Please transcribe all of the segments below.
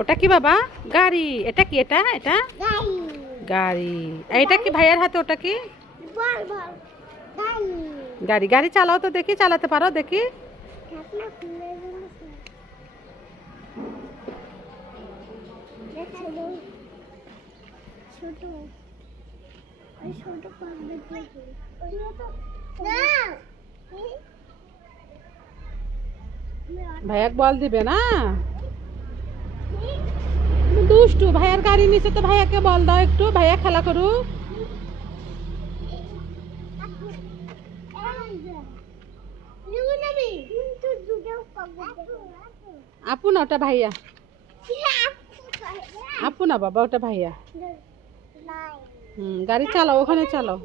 ওটা কি বাবা? গাড়ি। এটা কি? এটা এটা গাড়ি। এটা কি ভাইয়ার হাতে? ওটা কি? গাড়ি। গাড়ি চালাও তো দেখি, চালাতে পারো দেখি। ভাইয়াক বল দিবে না? দুষ্টু। ভাইয়ার গাড়ি নিচে তো ভাইয়াকে বল দাও একটু, ভাইয়া খেলা করুক। আপু না, ওটা ভাইয়া। আপু না বাবা, ওটা ভাইয়া। গাড়ি চালাও, ওখানে চালাও।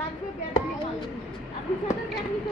লাগবে ব্যাট নিয়ে। আপনি সাথে ব্যাট নিতে